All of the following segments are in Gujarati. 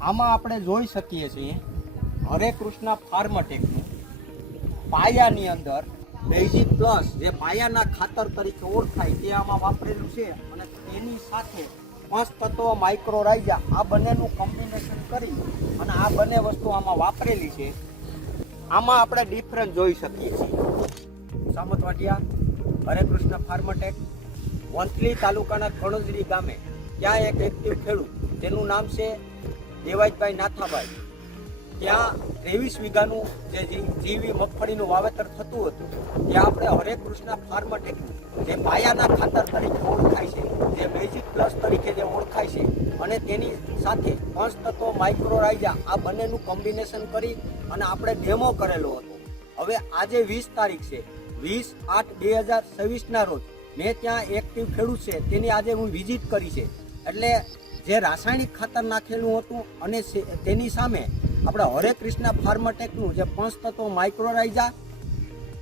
આમાં આપણે જોઈ શકીએ છીએ હરે કૃષ્ણ ફાર્મટેકનું પાયાની અંદર બેઝિક પ્લસ જે પાયાના ખાતર તરીકે ઓળખાય તે આમાં વાપરેલું છે અને તેની સાથે 5 તત્વ માઇક્રોરાઇઝા આ બંનેનું કોમ્બિનેશન કરી અને આ બંને વસ્તુ આમાં વાપરેલી છે. આમાં આપણે ડિફરન્સ જોઈ શકીએ છીએ. સામતવાટિયા હરે કૃષ્ણ ફાર્મટેક વંથલી તાલુકાના કણજડી ગામે ત્યાં એક એક્ટિવ ખેડૂત તેનું નામ છે દેવાઈભાઈ નાથાભાઈ. ત્યાં 23 વીઘાનું જે જીવી મગફળીનું વાવેતર થતું હતું ત્યાં આપણે હરે કૃષ્ણ ફાર્મટેકનું જે પાયાના ખાતર તરીકે ઓળખાય છે, જે બેઝિક પ્લસ તરીકે જે ઓળખાય છે અને તેની સાથે 5 તત્વ માઇક્રોરાઇઝા આ બંનેનું કોમ્બિનેશન કરી અને આપણે ડેમો કરેલો હતો. હવે આજે 20 તારીખ છે, 20/8/2026 ના રોજ મેં ત્યાં એક્ટિવ ખેડૂત છે તેની આજે હું વિઝિટ કરી છે. એટલે જે રાસાયણિક ખાતર નાખેલું હતું અને તેની સામે આપણે હરે કૃષ્ણ ફાર્મટેકનું જે 5 તત્વ માઇક્રોરાઇઝા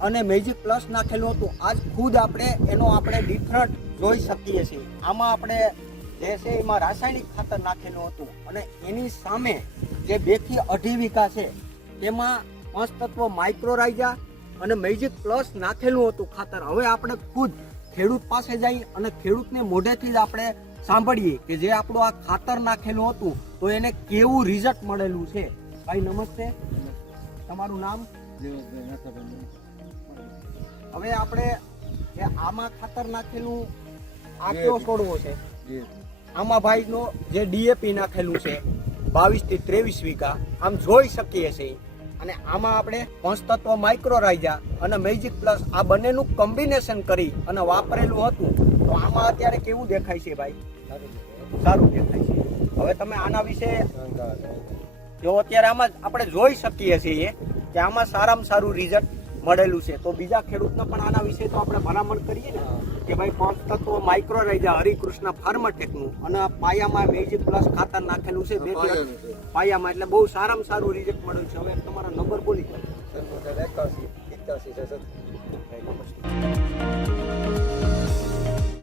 અને મેજિક પ્લસ નાખેલું હતું, આજ ખુદ આપણે એનો ડિફરન્ટ જોઈ શકીએ છીએ. આમાં આપણે જે છે એમાં રાસાયણિક ખાતર નાખેલું હતું અને એની સામે જે 2 થી 2.5 વીઘા છે તેમાં 5 તત્વ માઇક્રોરાઇઝા અને મેજિક પ્લસ નાખેલું હતું ખાતર. હવે આપણે ખુદ ખેડૂત પાસે જઈ અને ખેડૂતને મોઢેથી જ આપણે સાંભળીએ કે જે આપણું આ ખાતર નાખેલું હતું તો એને કેવું રિઝલ્ટ મળેલું છે. ભાઈ નમસ્તે, તમારું નામ? હવે આપણે આમાં ખાતર નાખેલું આ કેવો છોડવો છે? આમાં ભાઈનો જે ડીએપી નાખેલું છે 22 થી 23 વીઘા આમ જોઈ શકીએ છીએ. અને આમાં આપણે 5 તત્વ માઇક્રોરાઇઝા અને મેજિક પ્લસ આ બંનેનું કોમ્બિનેશન કરી અને વાપરેલું હતું. તો આમાં અત્યારે કેવું દેખાય છે ભાઈ? સારું દેખાય છે. હવે તમે આના વિશે જો અત્યારે આમાં આપણે જોઈ શકીએ છીએ કે આમાં સારામાં સારું રિઝલ્ટ મળેલું છે. તો બીજા ખેડૂતને પણ આના વિશે તો આપણે ભલામણ કરીએ ને કે ભાઈ 5 તત્વ માઇક્રોરાઇઝા હરિકૃષ્ણ ફાર્મટેકનું અને પાયામાં મેજિક પ્લસ ખાતર નાખેલું છે પાયામાં, એટલે બહુ સારામાં સારું રિઝલ્ટ મળ્યું છે. હવે તમારા નંબર બોલી દો.